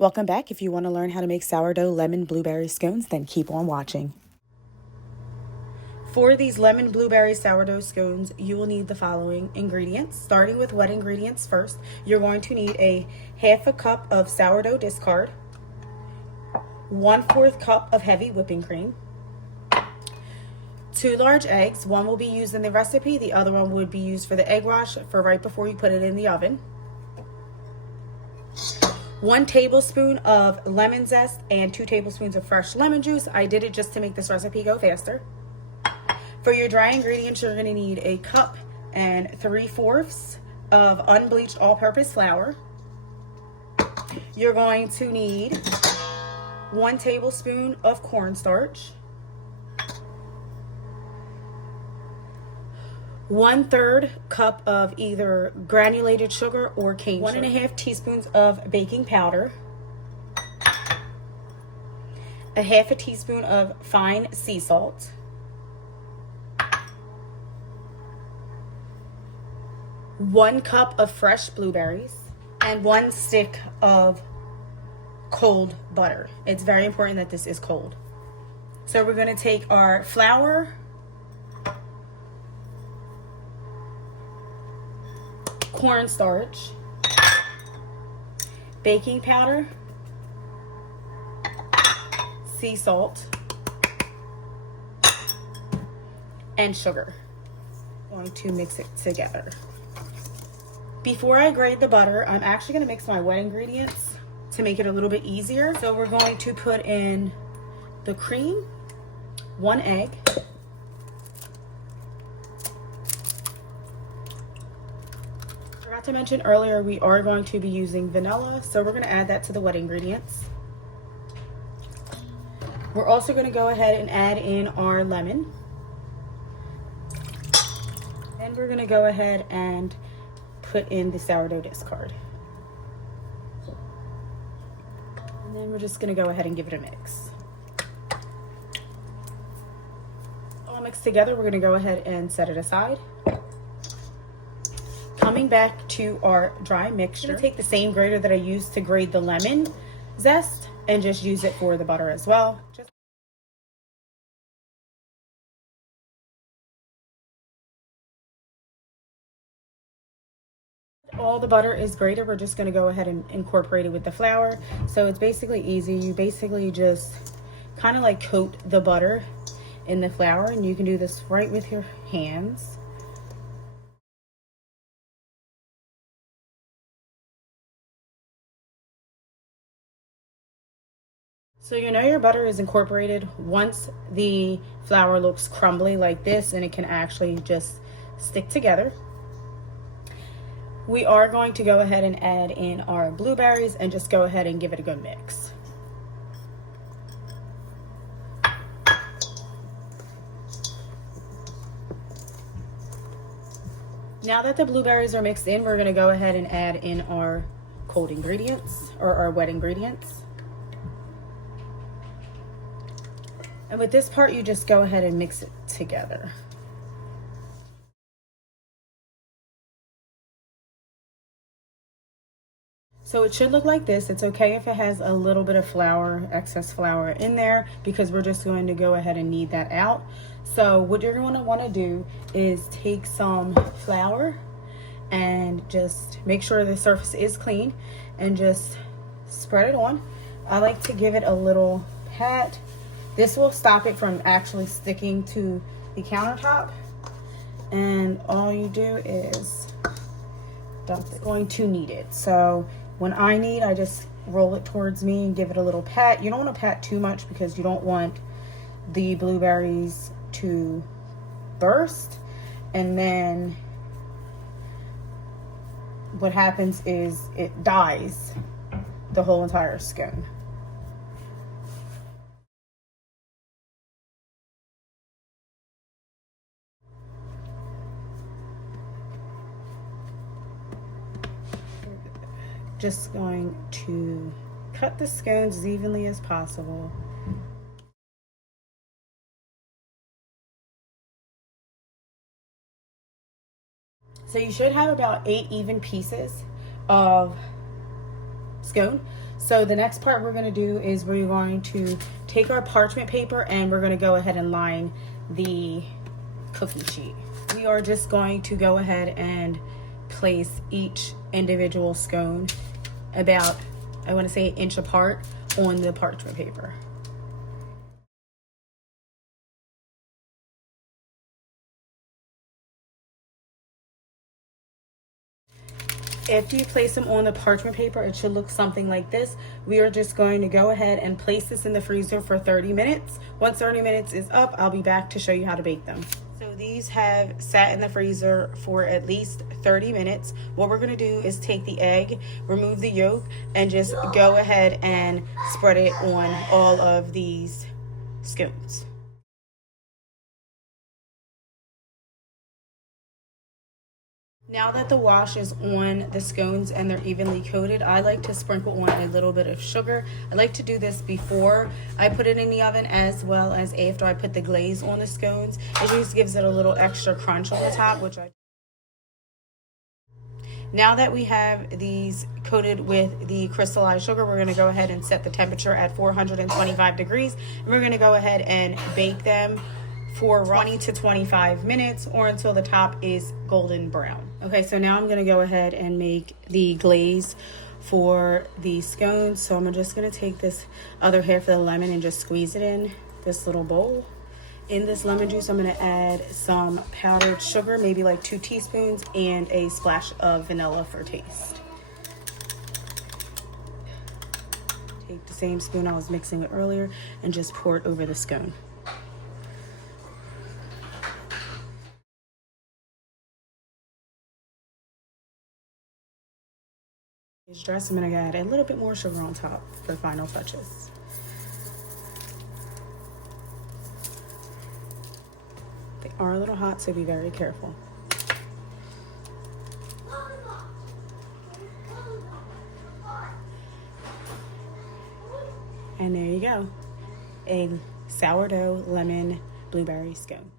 Welcome back. If you want to learn how to make sourdough lemon blueberry scones, then keep on watching. For these lemon blueberry sourdough scones, you will need the following ingredients. Starting with wet ingredients first, you're going to need a half a cup of sourdough discard, 1/4 cup of heavy whipping cream, 2 large eggs. One will be used in the recipe, the other one would be used for the egg wash for right before you put it in the oven. 1 tablespoon of lemon zest and 2 tablespoons of fresh lemon juice. I did it just to make this recipe go faster. For your dry ingredients, you're going to need a cup and 3/4 of unbleached all-purpose flour. You're going to need 1 tablespoon of cornstarch, 1/3 cup of either granulated sugar or cane sugar, 1½ teaspoons of baking powder, a 1/2 teaspoon of fine sea salt, 1 cup of fresh blueberries, and 1 stick of cold butter. It's very important that this is cold. So we're going to take our flour, cornstarch, baking powder, sea salt, and sugar. I'm going to mix it together. Before I grate the butter, I'm actually going to mix my wet ingredients to make it a little bit easier. So we're going to put in the cream, 1 egg, forgot to mention earlier we are going to be using vanilla, so we're going to add that to the wet ingredients. We're also going to go ahead and add in our lemon. Then we're going to go ahead and put in the sourdough discard. And then we're just going to go ahead and give it a mix. All mixed together, we're going to go ahead and set it aside. Coming back to our dry mixture, I'm going to take the same grater that I used to grate the lemon zest and just use it for the butter as well. All the butter is grated. We're just going to go ahead and incorporate it with the flour. So it's basically easy. You basically just kind of like coat the butter in the flour, and you can do this right with your hands. So you know your butter is incorporated once the flour looks crumbly like this, and it can actually just stick together. We are going to go ahead and add in our blueberries and just go ahead and give it a good mix. Now that the blueberries are mixed in, we're going to go ahead and add in our cold ingredients, or our wet ingredients. And with this part, you just go ahead and mix it together. So it should look like this. It's okay if it has a little bit of flour, excess flour in there, because we're just going to go ahead and knead that out. So what you're going to want to do is take some flour and just make sure the surface is clean and just spread it on. I like to give it a little pat. This will stop it from actually sticking to the countertop. And all you do is dump it. It's going to knead it. So when I knead, I just roll it towards me and give it a little pat. You don't want to pat too much because you don't want the blueberries to burst. And then what happens is it dyes the whole entire scone. Just going to cut the scones as evenly as possible. So you should have about 8 even pieces of scone. So the next part we're going to do is we're going to take our parchment paper and we're going to go ahead and line the cookie sheet. We are just going to go ahead and place each individual scone about, I want to say, an inch apart on the parchment paper. After you place them on the parchment paper, it should look something like this. We are just going to go ahead and place this in the freezer for 30 minutes. Once 30 minutes is up, I'll be back to show you how to bake them. So these have sat in the freezer for at least 30 minutes. What we're gonna do is take the egg, remove the yolk, and just go ahead and spread it on all of these scones. Now that the wash is on the scones and they're evenly coated, I like to sprinkle on a little bit of sugar. I like to do this before I put it in the oven as well as after I put the glaze on the scones. It just gives it a little extra crunch on the top, which I... Now that we have these coated with the crystallized sugar, we're going to go ahead and set the temperature at 425 degrees. And we're going to go ahead and bake them for 20 to 25 minutes or until the top is golden brown. Okay, so now I'm going to go ahead and make the glaze for the scones. So I'm just going to take this other half of the lemon and just squeeze it in this little bowl. In this lemon juice, I'm going to add some powdered sugar, maybe like 2 teaspoons, and a splash of vanilla for taste. Take the same spoon I was mixing with earlier and just pour it over the scone. Dress, I'm going to add a little bit more sugar on top for final touches. They are a little hot, so be very careful. And there you go, a sourdough lemon blueberry scone.